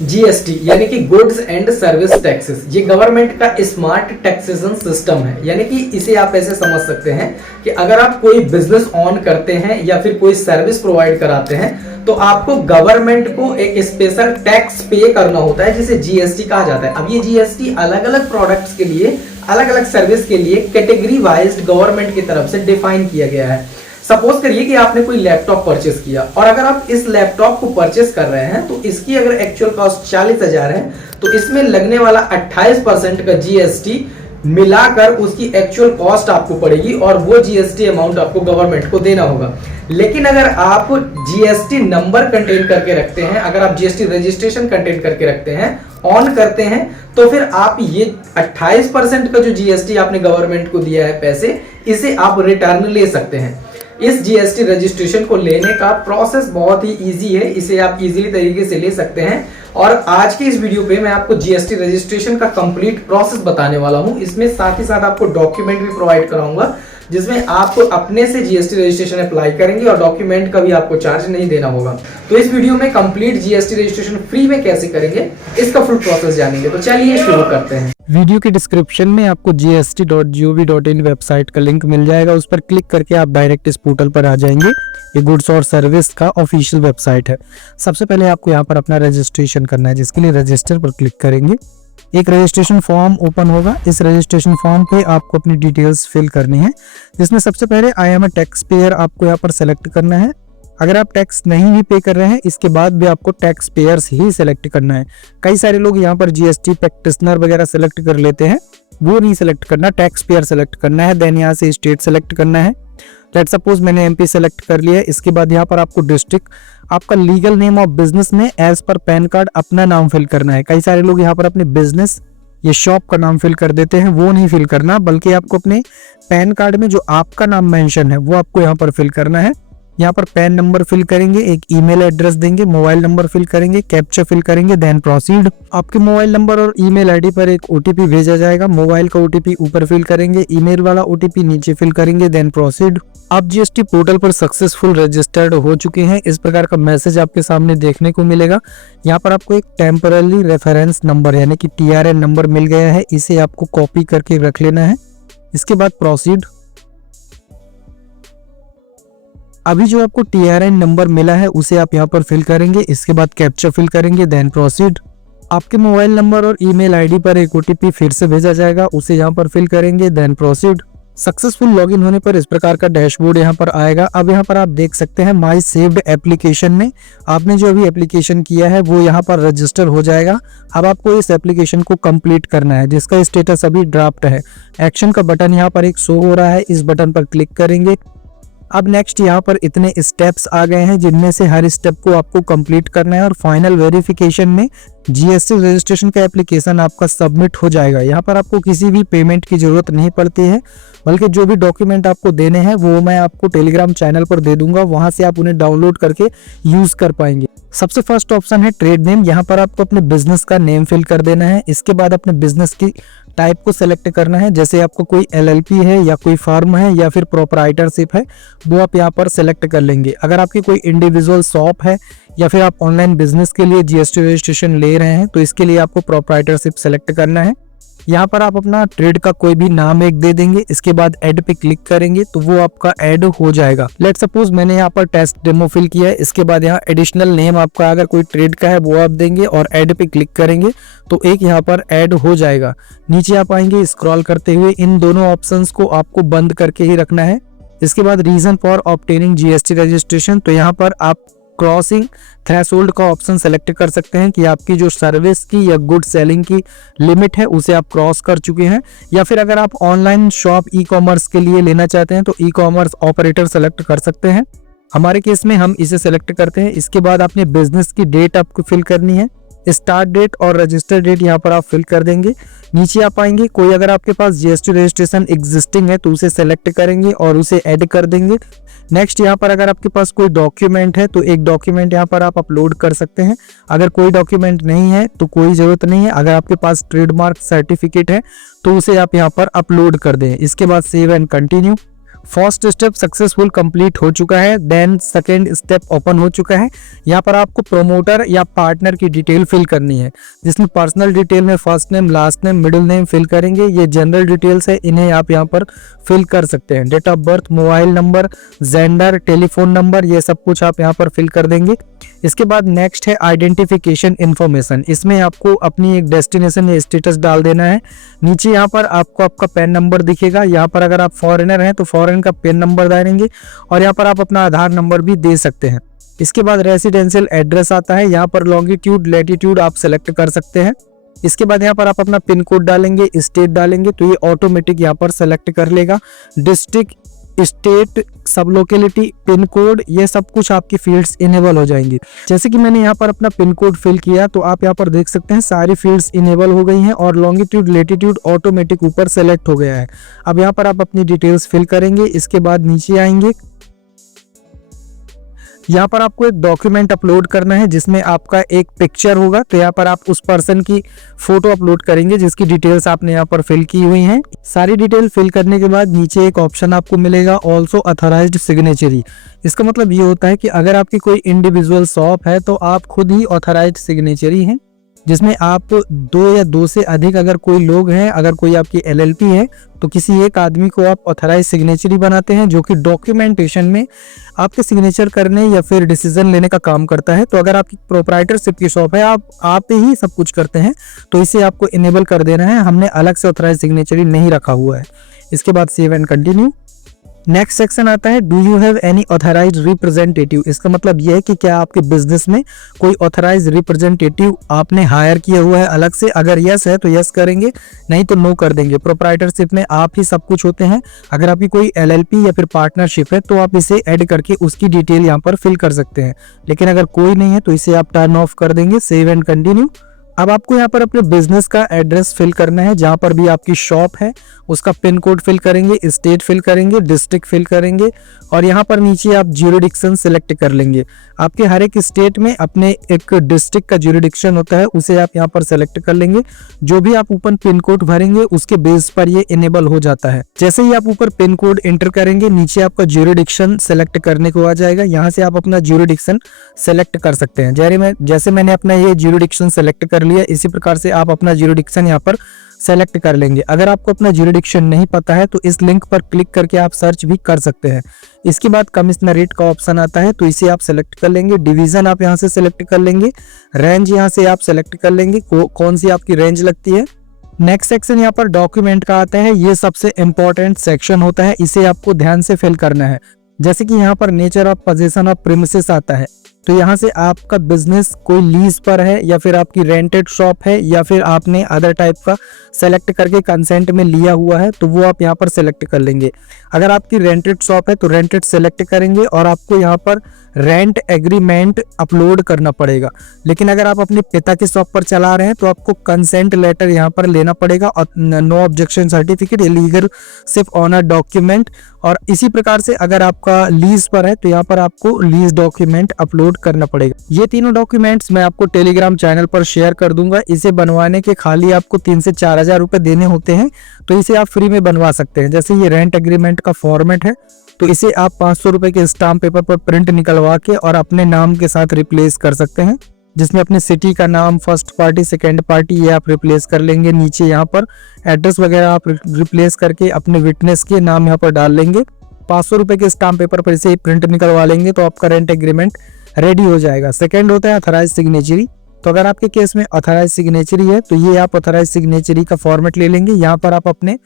GST यानी कि goods and service taxes, ये गवर्नमेंट का स्मार्ट टैक्सेशन सिस्टम है। यानी कि इसे आप ऐसे समझ सकते हैं कि अगर आप कोई बिजनेस ऑन करते हैं या फिर कोई सर्विस प्रोवाइड कराते हैं तो आपको गवर्नमेंट को एक स्पेशल टैक्स पे करना होता है जिसे जीएसटी कहा जाता है। अब ये जीएसटी अलग अलग प्रोडक्ट्स के लिए, अलग अलग सर्विस के लिए कैटेगरी वाइज गवर्नमेंट की तरफ से डिफाइन किया गया है। सपोज करिए कि आपने कोई लैपटॉप परचेस किया और अगर आप इस लैपटॉप को परचेस कर रहे हैं तो इसकी अगर एक्चुअल कॉस्ट 40,000 है तो इसमें लगने वाला 28% का जीएसटी मिलाकर उसकी एक्चुअल कॉस्ट आपको पड़ेगी और वो जीएसटी अमाउंट आपको गवर्नमेंट को देना होगा। लेकिन अगर आप जीएसटी नंबर कंटेन करके रखते हैं, अगर आप जीएसटी रजिस्ट्रेशन कंटेन करके रखते हैं, ऑन करते हैं, तो फिर आप ये 28% का जो जीएसटी आपने गवर्नमेंट को दिया है पैसे, इसे आप रिटर्न ले सकते हैं। इस जीएसटी रजिस्ट्रेशन को लेने का प्रोसेस बहुत ही इजी है, इसे आप इजीली तरीके से ले सकते हैं। और आज के इस वीडियो पे मैं आपको जीएसटी रजिस्ट्रेशन का कंप्लीट प्रोसेस बताने वाला हूं। इसमें साथ ही साथ आपको डॉक्यूमेंट भी प्रोवाइड कराऊंगा जिसमें आप अपने से जीएसटी रजिस्ट्रेशन अप्लाई करेंगे और डॉक्यूमेंट का भी आपको चार्ज नहीं देना होगा। तो इस वीडियो में कंप्लीट जीएसटी रजिस्ट्रेशन फ्री में कैसे करेंगे इसका फुल प्रोसेस जानेंगे। तो चलिए शुरू करते हैं। वीडियो के डिस्क्रिप्शन में आपको gst.gov.in वेबसाइट का लिंक मिल जाएगा, उस पर क्लिक करके आप डायरेक्ट इस पोर्टल पर आ जाएंगे। ये गुड्स और सर्विस का ऑफिशियल वेबसाइट है। सबसे पहले आपको यहाँ पर अपना रजिस्ट्रेशन करना है, जिसके लिए रजिस्टर पर क्लिक करेंगे। एक रजिस्ट्रेशन फॉर्म ओपन होगा। इस रजिस्ट्रेशन फॉर्म पे आपको अपनी डिटेल्स फिल करनी है, जिसमें सबसे पहले I am a tax payer आपको यहाँ पर सेलेक्ट करना है। अगर आप टैक्स नहीं भी पे कर रहे हैं, इसके बाद भी आपको टैक्स पेयर्स ही सिलेक्ट करना है। कई सारे लोग यहाँ पर जीएसटी प्रैक्टिशनर वगैरह सेलेक्ट कर लेते हैं, वो नहीं सेलेक्ट करना, टैक्स पेयर सेलेक्ट करना है। देन यहाँ से स्टेट सेलेक्ट करना है। लेट्स सपोज मैंने एमपी सेलेक्ट कर लिया है। इसके बाद यहाँ पर आपको डिस्ट्रिक्ट, आपका लीगल नेम ऑफ बिजनेस में एज पर पैन कार्ड अपना नाम फिल करना है। कई सारे लोग यहाँ पर अपने बिजनेस या शॉप का नाम फिल कर देते हैं, वो नहीं फिल करना, बल्कि आपको अपने पैन कार्ड में जो आपका नाम मेंशन है वो आपको यहाँ पर फिल करना है। यहाँ पर पैन नंबर फिल करेंगे, एक ईमेल एड्रेस देंगे, मोबाइल नंबर फिल करेंगे, कैप्चा फिल करेंगे, देन प्रोसीड। आपके मोबाइल नंबर और ईमेल आईडी पर एक ओटीपी भेजा जाएगा। मोबाइल का ओटीपी ऊपर फिल करेंगे, ईमेल वाला ओटीपी नीचे फिल करेंगे, देन प्रोसीड। आप जीएसटी पोर्टल पर सक्सेसफुल रजिस्टर्ड हो चुके हैं, इस प्रकार का मैसेज आपके सामने देखने को मिलेगा। यहाँ पर आपको एक टेम्पररी रेफरेंस नंबर यानी कि टीआरएन नंबर मिल गया है, इसे आपको कॉपी करके रख लेना है। इसके बाद प्रोसीड। अभी जो आपको टीआरएन नंबर मिला है उसे आप यहाँ पर फिल करेंगे। इसके बाद कैप्चा फिल करेंगे, देन प्रोसीड। आपके मोबाइल नंबर और ईमेल आईडी पर एक ओटीपी फिर से भेजा जाएगा, उसे यहाँ पर फिल करेंगे, देन प्रोसीड। सक्सेसफुल लॉगिन होने पर इस प्रकार का डैशबोर्ड यहाँ पर आएगा। अब यहाँ पर आप देख सकते हैं माई सेव्ड एप्लीकेशन में आपने जो अभी एप्लीकेशन किया है वो यहाँ पर रजिस्टर हो जाएगा। अब आपको इस एप्लीकेशन को कंप्लीट करना है, जिसका स्टेटस अभी ड्राफ्ट है। एक्शन का बटन यहाँ पर एक शो हो रहा है, इस बटन पर क्लिक करेंगे। अब नेक्स्ट यहाँ पर इतने स्टेप्स आ गए हैं, जिनमें से हर स्टेप को आपको कंप्लीट करना है और फाइनल वेरिफिकेशन में जीएसटी रजिस्ट्रेशन का एप्लीकेशन आपका सबमिट हो जाएगा। यहाँ पर आपको किसी भी पेमेंट की जरूरत नहीं पड़ती है, बल्कि जो भी डॉक्यूमेंट आपको देने हैं वो मैं आपको टेलीग्राम चैनल पर दे दूंगा, वहां से आप उन्हें डाउनलोड करके यूज कर पाएंगे। सबसे फर्स्ट ऑप्शन है ट्रेड नेम। यहाँ पर आपको अपने बिजनेस का नेम फिल कर देना है। इसके बाद अपने बिजनेस की टाइप को सेलेक्ट करना है, जैसे आपको कोई एलएलपी है या कोई फर्म है या फिर प्रोप्राइटरशिप है, वो आप यहाँ पर सेलेक्ट कर लेंगे। अगर आपकी कोई इंडिविजुअल शॉप है या फिर आप ऑनलाइन बिजनेस के लिए जीएसटी रजिस्ट्रेशन ले रहे हैं तो इसके लिए आपको प्रोप्राइटरशिप सेलेक्ट करना है। यहाँ पर आप अपना ट्रेड का कोई भी नाम एक दे देंगे। इसके बाद ऐड पे क्लिक करेंगे तो वो आपका ऐड हो जाएगा। लेट्स सपोज मैंने यहाँ पर टेस्ट डेमो फिल किया है। इसके बाद यहाँ एडिशनल नेम आपका अगर कोई ट्रेड का है वो आप देंगे और ऐड पे क्लिक करेंगे तो एक यहाँ पर ऐड हो जाएगा। नीचे आप आएंगे, स्क्रॉल करते हुए इन दोनों ऑप्शंस को आपको बंद करके ही रखना है। इसके बाद reason for obtaining GST registration, तो यहाँ पर आप क्रॉसिंग थ्रेशोल्ड का ऑप्शन सेलेक्ट कर सकते हैं कि आपकी जो सर्विस की या गुड सेलिंग की लिमिट है उसे आप क्रॉस कर चुके हैं, या फिर अगर आप ऑनलाइन शॉप ई कॉमर्स के लिए लेना चाहते हैं तो ई कॉमर्स ऑपरेटर सेलेक्ट कर सकते हैं। हमारे केस में हम इसे सेलेक्ट करते हैं। इसके बाद अपने बिजनेस की डेट आपको फिल करनी है, स्टार्ट डेट और रजिस्टर डेट यहाँ पर आप फिल कर देंगे। नीचे आप आएंगे, कोई अगर आपके पास जीएसटी रजिस्ट्रेशन एग्जिस्टिंग है तो उसे सेलेक्ट करेंगे और उसे ऐड कर देंगे। नेक्स्ट यहाँ पर अगर आपके पास कोई डॉक्यूमेंट है तो एक डॉक्यूमेंट यहाँ पर आप अपलोड कर सकते हैं। अगर कोई डॉक्यूमेंट नहीं है तो कोई ज़रूरत नहीं है। अगर आपके पास ट्रेडमार्क सर्टिफिकेट है तो उसे आप यहाँ पर अपलोड कर दें। इसके बाद save and continue. First step successful complete हो चुका है, देन सेकंड स्टेप ओपन हो चुका है। यहाँ पर आपको प्रोमोटर या पार्टनर की डिटेल फिल करनी है, जिसमें पर्सनल डिटेल में first name, last name, middle name fill करेंगे। ये जनरल डिटेल्स है, इन्हें आप यहाँ पर फिल कर सकते हैं। Date of birth, mobile number, gender, telephone number, ये सब कुछ आप यहाँ पर फिल कर देंगे। इसके बाद नेक्स्ट है आइडेंटिफिकेशन इन्फॉर्मेशन। इसमें आपको अपनी एक डेस्टिनेशन या स्टेटस डाल देना है। नीचे यहाँ पर आपको आपका पैन नंबर दिखेगा। यहाँ पर अगर आप फॉरेनर हैं तो फॉरेन का पैन नंबर डालेंगे और यहाँ पर आप अपना आधार नंबर भी दे सकते हैं। इसके बाद रेसिडेंशियल एड्रेस आता है। यहाँ पर लॉन्गिट्यूड, लैटिट्यूड आप सेलेक्ट कर सकते हैं। इसके बाद यहाँ पर आप अपना पिन कोड डालेंगे, स्टेट डालेंगे तो ये ऑटोमेटिक यहाँ पर सेलेक्ट कर लेगा। डिस्ट्रिक्ट, स्टेट, सब लोकेलिटी, पिन कोड, ये सब कुछ आपकी फील्ड्स इनेबल हो जाएंगी। जैसे कि मैंने यहाँ पर अपना पिन कोड फिल किया तो आप यहाँ पर देख सकते हैं सारी फील्ड्स इनेबल हो गई हैं और लॉन्गिट्यूड, लैटिट्यूड ऑटोमेटिक ऊपर सेलेक्ट हो गया है। अब यहाँ पर आप अपनी डिटेल्स फिल करेंगे। इसके बाद नीचे आएंगे, यहाँ पर आपको एक डॉक्यूमेंट अपलोड करना है जिसमें आपका एक पिक्चर होगा। तो यहाँ पर आप उस पर्सन की फोटो अपलोड करेंगे जिसकी डिटेल्स आपने यहाँ पर फिल की हुई हैं। सारी डिटेल फिल करने के बाद नीचे एक ऑप्शन आपको मिलेगा, ऑल्सो ऑथराइज्ड सिग्नेचरी। इसका मतलब ये होता है कि अगर आपकी कोई इंडिविजुअल शॉप है तो आप खुद ही ऑथराइज्ड सिग्नेचरी हैं, जिसमें आप 2 या 2 से अधिक अगर कोई लोग हैं, अगर कोई आपकी LLP है तो किसी एक आदमी को आप ऑथराइज सिग्नेचरी बनाते हैं, जो कि डॉक्यूमेंटेशन में आपके सिग्नेचर करने या फिर डिसीजन लेने का काम करता है। तो अगर आपकी प्रोप्राइटरशिप की शॉप है, आप ही सब कुछ करते हैं, तो इसे आपको इनेबल कर देना है। हमने अलग से ऑथराइज सिग्नेचरी नहीं रखा हुआ है। इसके बाद save and continue. Next section आता है, do you have any authorised representative. इसका मतलब यह है कि क्या आपके बिजनेस में कोई ऑथराइज्ड रिप्रेजेंटेटिव आपने हायर किया हुआ है अलग से। अगर यस है तो यस करेंगे, नहीं तो नो कर देंगे। प्रोप्राइटरशिप में आप ही सब कुछ होते हैं। अगर आपकी कोई LLP या फिर पार्टनरशिप है तो आप इसे ऐड करके उसकी डिटेल यहाँ पर फिल कर सकते हैं, लेकिन अगर कोई नहीं है तो इसे आप टर्न ऑफ कर देंगे। Save and continue. अब आपको यहाँ पर अपने बिजनेस का एड्रेस फिल करना है, जहाँ पर भी आपकी शॉप है उसका पिन कोड फिल करेंगे, स्टेट फिल करेंगे, डिस्ट्रिक्ट फिल करेंगे और यहाँ पर नीचे आप ज्यूरिडिक्शन सेलेक्ट कर लेंगे। आपके हर एक स्टेट में अपने एक डिस्ट्रिक्ट का ज्यूरिडिक्शन होता है, उसे आप यहाँ पर सेलेक्ट कर लेंगे। जो भी आप ऊपर पिन कोड भरेंगे उसके बेस पर ये इनेबल हो जाता है। जैसे ही आप ऊपर पिन कोड एंटर करेंगे, नीचे आपका ज्यूरिडिक्शन सेलेक्ट करने को आ जाएगा। यहाँ से आप अपना ज्यूरिडिक्शन सेलेक्ट कर सकते हैं। जैसे मैंने अपना ये ज्यूरिडिक्शन सेलेक्ट कर लिया, इसी प्रकार से आप अपना ज्यूरिडिक्शन यहाँ पर सेलेक्ट कर लेंगे। अगर आपको अपना ज्यूरिडिक्शन नहीं पता है तो इस लिंक पर क्लिक करके आप सर्च भी कर सकते हैं। इसके बाद कमिश्नरेट का ऑप्शन आता है, तो इसे आप सेलेक्ट कर लेंगे। डिवीजन आप यहाँ से सेलेक्ट कर लेंगे। रेंज यहाँ से आप सेलेक्ट कर लेंगे, कौन सी आपकी रेंज लगती है। नेक्स्ट सेक्शन यहाँ पर डॉक्यूमेंट का आता है। ये सबसे इंपॉर्टेंट सेक्शन होता है, इसे आपको ध्यान से फिल करना है। जैसे कि यहाँ पर nature of position of premises आता है, तो यहाँ से आपका बिजनेस कोई लीज पर है या फिर आपकी रेंटेड शॉप है या फिर आपने अदर टाइप का सेलेक्ट करके कंसेंट में लिया हुआ है, तो वो आप यहाँ पर सेलेक्ट कर लेंगे। अगर आपकी रेंटेड शॉप है तो रेंटेड सेलेक्ट करेंगे और आपको यहाँ पर रेंट एग्रीमेंट अपलोड करना पड़ेगा। लेकिन अगर आप अपने पिता की शॉप पर चला रहे हैं तो आपको कंसेंट लेटर यहाँ पर लेना पड़ेगा और नो ऑब्जेक्शन सर्टिफिकेट, लीगल सिर्फ ऑनर डॉक्यूमेंट। और इसी प्रकार से अगर आपका लीज पर है तो यहाँ पर आपको लीज डॉक्यूमेंट अपलोड करना पड़ेगा। ये तीनों डॉक्यूमेंट्स मैं आपको टेलीग्राम चैनल पर शेयर कर दूंगा। इसे बनवाने के खाली आपको 3 से 4 हजार रुपए देने होते हैं, तो इसे आप फ्री में बनवा सकते हैं। जैसे ये रेंट एग्रीमेंट का फॉर्मेट है, तो इसे आप 500 रुपए के स्टाम्प पेपर पर प्रिंट निकलवा के और अपने नाम के साथ रिप्लेस कर सकते हैं, जिसमें अपने सिटी का नाम, फर्स्ट पार्टी, सेकेंड पार्टी, ये आप रिप्लेस कर लेंगे। नीचे यहाँ पर एड्रेस वगैरह आप रिप्लेस करके अपने विटनेस के नाम यहाँ पर डाल लेंगे। 500 रुपए के स्टाम्प पेपर पर इसे प्रिंट निकलवा लेंगे तो आपका रेंट एग्रीमेंट रेडी हो जाएगा। सेकेंड होता है ऑथराइज सिग्नेचरी। तो अगर आपके केस में ऑथराइज सिग्नेचरी है तो ये आप ऑथराइज सिग्नेचरी का फॉर्मेट ले लेंगे। यहाँ पर आप अपने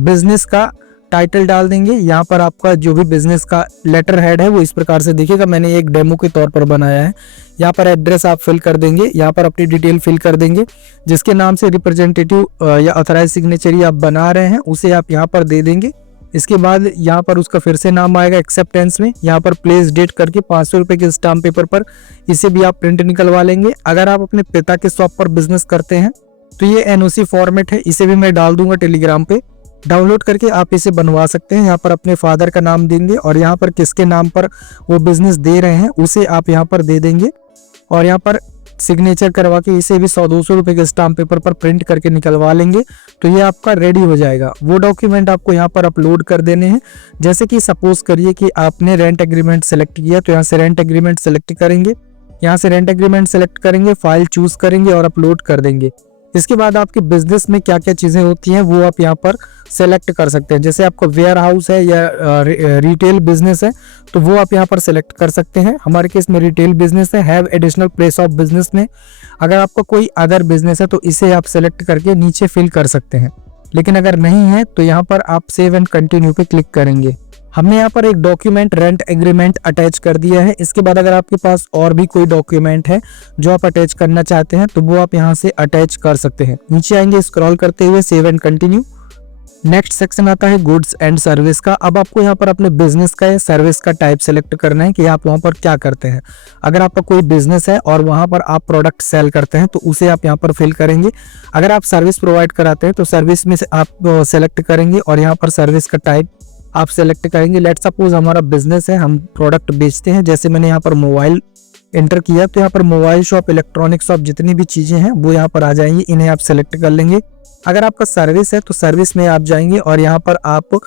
बिजनेस का टाइटल डाल देंगे। यहाँ पर आपका जो भी बिजनेस का लेटर हेड है वो इस प्रकार से दिखेगा। मैंने एक डेमो के तौर पर बनाया है। यहाँ पर एड्रेस आप फिल कर देंगे, यहाँ पर अपनी डिटेल फिल कर देंगे। जिसके नाम से रिप्रेजेंटेटिव या ऑथराइज सिग्नेचरी आप बना रहे हैं उसे आप यहाँ पर दे देंगे। इसके बाद यहाँ पर उसका फिर से नाम आएगा एक्सेप्टेंस में। यहाँ पर प्लेस डेट करके 500 रुपए के स्टाम्प पेपर पर इसे भी आप प्रिंट निकलवा लेंगे। अगर आप अपने पिता के शॉप पर बिजनेस करते हैं तो ये NOC फॉर्मेट है, इसे भी मैं डाल दूंगा टेलीग्राम पे। डाउनलोड करके आप इसे बनवा सकते हैं। यहाँ पर अपने फादर का नाम देंगे और यहाँ पर किसके नाम पर वो बिजनेस दे रहे हैं उसे आप यहाँ पर दे देंगे। और यहाँ पर सिग्नेचर करवा के इसे भी 100-200 रुपए के स्टाम्प पेपर पर प्रिंट करके निकलवा लेंगे तो ये आपका रेडी हो जाएगा। वो डॉक्यूमेंट आपको यहाँ पर अपलोड कर देने हैं। जैसे कि सपोज करिए कि आपने रेंट एग्रीमेंट सेलेक्ट किया तो यहाँ से रेंट एग्रीमेंट सेलेक्ट करेंगे, यहाँ से रेंट एग्रीमेंट सेलेक्ट करेंगे, फाइल चूज करेंगे और अपलोड कर देंगे। इसके बाद आपके बिजनेस में क्या क्या चीजें होती हैं वो आप यहाँ पर सेलेक्ट कर सकते हैं। जैसे आपका वेयर हाउस है या रिटेल बिजनेस है तो वो आप यहाँ पर सेलेक्ट कर सकते हैं। हमारे केस में रिटेल बिजनेस है। Have additional place of business में अगर आपका कोई अदर बिजनेस है तो इसे आप सेलेक्ट करके नीचे फिल कर सकते हैं, लेकिन अगर नहीं है तो यहाँ पर आप सेव एंड कंटिन्यू पे क्लिक करेंगे। हमने यहाँ पर एक डॉक्यूमेंट रेंट एग्रीमेंट अटैच कर दिया है। इसके बाद अगर आपके पास और भी कोई डॉक्यूमेंट है जो आप अटैच करना चाहते हैं तो वो आप यहाँ से अटैच कर सकते हैं। नीचे आएंगे स्क्रॉल करते हुए, save and continue. Next section आता है गुड्स एंड सर्विस का। अब आपको यहाँ पर अपने बिजनेस का या सर्विस का टाइप सेलेक्ट करना है कि आप वहाँ पर क्या करते हैं। अगर आपका कोई बिजनेस है और वहाँ पर आप प्रोडक्ट सेल करते हैं तो उसे आप यहाँ पर फिल करेंगे। अगर आप सर्विस प्रोवाइड कराते हैं तो सर्विस में से आप सेलेक्ट करेंगे और यहाँ पर सर्विस का टाइप आप सेलेक्ट करेंगे। लेट सपोज हमारा बिजनेस है, हम प्रोडक्ट बेचते हैं। जैसे मैंने यहाँ पर मोबाइल एंटर किया तो यहाँ पर मोबाइल शॉप, इलेक्ट्रॉनिक शॉप, जितनी भी चीजें हैं वो यहाँ पर आ जाएंगी, इन्हें आप सेलेक्ट कर लेंगे। अगर आपका सर्विस है तो सर्विस में आप जाएंगे और यहाँ पर आप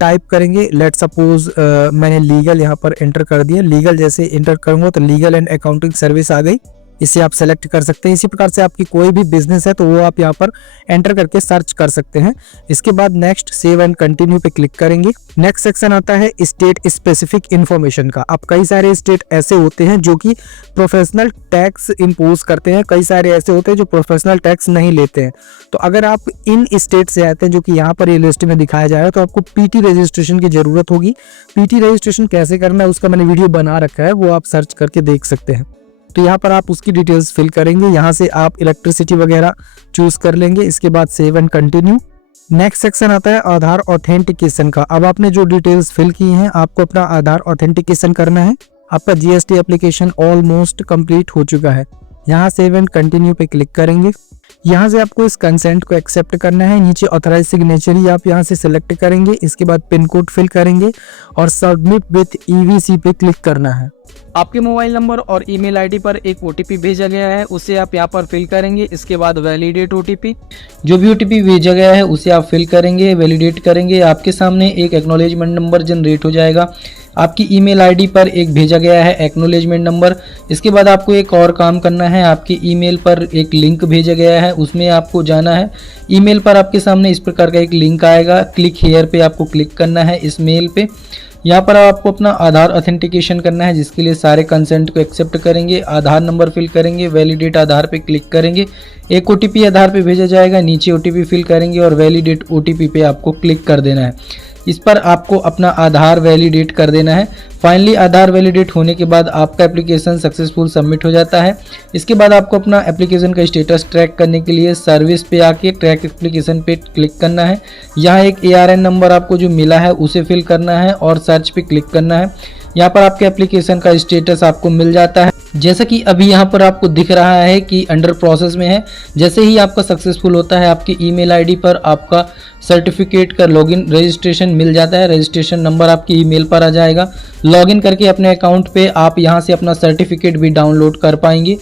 टाइप करेंगे। लेट सपोज मैंने लीगल यहाँ पर एंटर कर दिया। लीगल जैसे एंटर करूंगा तो लीगल एंड अकाउंटिंग सर्विस आ गई, इसे आप सेलेक्ट कर सकते हैं। इसी प्रकार से आपकी कोई भी बिजनेस है तो वो आप यहाँ पर एंटर करके सर्च कर सकते हैं। इसके बाद नेक्स्ट सेव एंड कंटिन्यू पे क्लिक करेंगे। नेक्स्ट सेक्शन आता है स्टेट स्पेसिफिक इन्फॉर्मेशन का। अब कई सारे स्टेट ऐसे होते हैं जो कि प्रोफेशनल टैक्स इम्पोज करते हैं, कई सारे ऐसे होते हैं जो प्रोफेशनल टैक्स नहीं लेते हैं। तो अगर आप इन स्टेट से आते हैं जो कि यहाँ पर ये लिस्ट में दिखाया जाएगा तो आपको पीटी रजिस्ट्रेशन की जरूरत होगी। पीटी रजिस्ट्रेशन कैसे करना है उसका मैंने वीडियो बना रखा है, वो आप सर्च करके देख सकते हैं। तो यहाँ पर आप उसकी डिटेल्स फिल करेंगे। यहाँ से आप इलेक्ट्रिसिटी वगैरह चूज कर लेंगे। इसके बाद save and continue. Next section आता है आधार ऑथेंटिकेशन का। अब आपने जो डिटेल्स फिल की हैं आपको अपना आधार ऑथेंटिकेशन करना है। आपका जीएसटी एप्लीकेशन ऑलमोस्ट कंप्लीट हो चुका है। यहाँ सेव एंड कंटिन्यू पे क्लिक करेंगे। यहाँ से आपको इस कंसेंट को एक्सेप्ट करना है। नीचे ऑथराइज सिग्नेचरी आप यहाँ से सिलेक्ट करेंगे। इसके बाद पिन कोड फिल करेंगे और सबमिट विथ ईवीसी पे क्लिक करना है। आपके मोबाइल नंबर और ईमेल आईडी पर एक ओटीपी भेजा गया है, उसे आप यहाँ पर फिल करेंगे। इसके बाद वैलिडेट ओटीपी, जो भी ओटीपी भेजा गया है उसे आप फिल करेंगे, वैलिडेट करेंगे। आपके सामने एक एक्नॉलेजमेंट नंबर जनरेट हो जाएगा। आपकी ईमेल आईडी पर एक भेजा गया है एक्नॉलेजमेंट नंबर। इसके बाद आपको एक और काम करना है। आपकी ईमेल पर एक लिंक भेजा गया है, उसमें आपको जाना है। ईमेल पर आपके सामने इस प्रकार का एक लिंक आएगा, क्लिक हियर पे आपको क्लिक करना है इस मेल पे। यहाँ पर आपको अपना आधार ऑथेंटिकेशन करना है, जिसके लिए सारे कंसेंट को एक्सेप्ट करेंगे, आधार नंबर फिल करेंगे, वैलिडेट आधार पे क्लिक करेंगे। एक ओटीपी आधार पे भेजा जाएगा, नीचे ओटीपी फिल करेंगे और वैलिडेट ओटीपी पे आपको क्लिक कर देना है। इस पर आपको अपना आधार वैलिडेट कर देना है। फाइनली आधार वैलिडेट होने के बाद आपका एप्लीकेशन सक्सेसफुल सबमिट हो जाता है। इसके बाद आपको अपना एप्लीकेशन का स्टेटस ट्रैक करने के लिए सर्विस पे आके ट्रैक एप्लीकेशन पे क्लिक करना है। यहाँ एक ARN नंबर आपको जो मिला है उसे फिल करना है और सर्च पे क्लिक करना है। यहाँ पर आपके एप्लीकेशन का स्टेटस आपको मिल जाता है, जैसा कि अभी यहाँ पर आपको दिख रहा है कि अंडर प्रोसेस में है। जैसे ही आपका सक्सेसफुल होता है आपकी ईमेल आईडी पर आपका सर्टिफिकेट का लॉगिन रजिस्ट्रेशन मिल जाता है। रजिस्ट्रेशन नंबर आपकी ईमेल पर आ जाएगा। लॉगिन करके अपने अकाउंट पे आप यहाँ से अपना सर्टिफिकेट भी डाउनलोड कर पाएंगे।